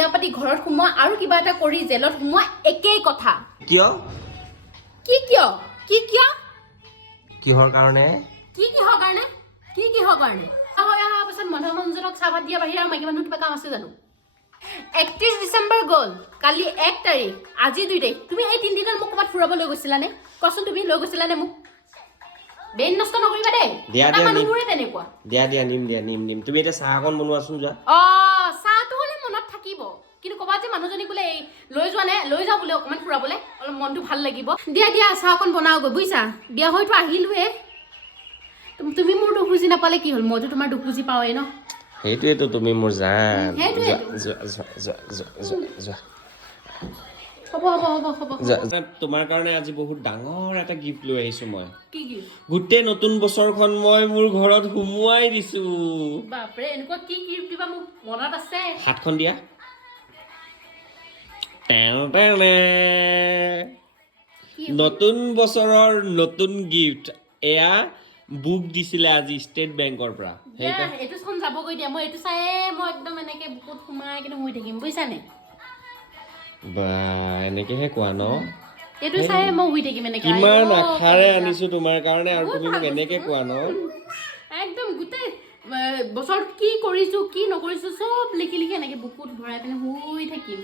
বিয়া পাতি ঘৰত সোমোৱা আৰু কিবা এটা কৰি জেলত সোমোৱা একেই কথা কিয় কিয় কিহৰ কাৰণে কিহৰ কাৰণে হয় অহা পাছত মানুহজনক চাহ ভাত দিয়া বাহিৰে আৰু মাইকী মানুহ কিবা কাম আছে জানো 31 ডিচেম্বৰ গ'ল কালি 1 তাৰিখ আজি 2 তাৰিখ তুমি এই 3 দিনত মোক ক'ৰবাত ফুৰাব লৈ গৈছিলানে কচোন তুমি লৈ গৈছিলানে মোক বেন নষ্ট নকৰিবা দেই এটা মানুহবোৰে তেনেকুৱা দিয়া নিম তুমি এতিয়া চাহ অকণ বনোৱাচোন যোৱা চাহটো হ'লে মনত থাকিব কিন্তু ক'বাত যে মানুহজনী বোলে এই লৈ যোৱা নে লৈ যাওঁ বোলে অকণমান ফুৰাবলৈ অলপ মনটো ভাল লাগিব দিয়া চাহ অকণ বনাওগৈ বুজিছা বিয়া হয়তো আহিলোৱে তুমি মোৰ দুখ বুজি নাপালে কি হ'ল মইতো তোমাৰ দুখ বুজি পাওঁৱেই ন সেইটোৱেতো তুমি মোৰ জান যোৱা তোমাৰ কাৰণে আজি বহুত ডাঙৰ এটা গিফ্ট লৈ আহিছো মই কি গিফ্ট গোটেই নতুন বছৰখন মই মোৰ ঘৰত সোমোৱাই দিছো বাপৰে এনেকুৱা কি গিফ্ট দিবা মোক মনত আছে হাতখন দিয়া নতুন বছৰৰ নতুন গিফ্ট এয়া বুক দিছিলে আজি ষ্টেট বেংকৰ পৰা এইটো চোন যাবগৈ দিয়া মই এইটো চাই মই একদম এনেকে বুকুত সোমাই কিনে শুই থাকিম বুজিছানে বা এনেকেহে কোৱা ন এইটো চাই মই শুই থাকিম এনেকে কিমান আশাৰে আনিছো তোমাৰ কাৰণে আৰু তুমি মোক এনেকে কোৱা ন একদম গোটেই বছৰত কি কৰিছো কি নকৰিছো চব লিখি এনেকে বুকুত ভৰাই পিনে শুই থাকিম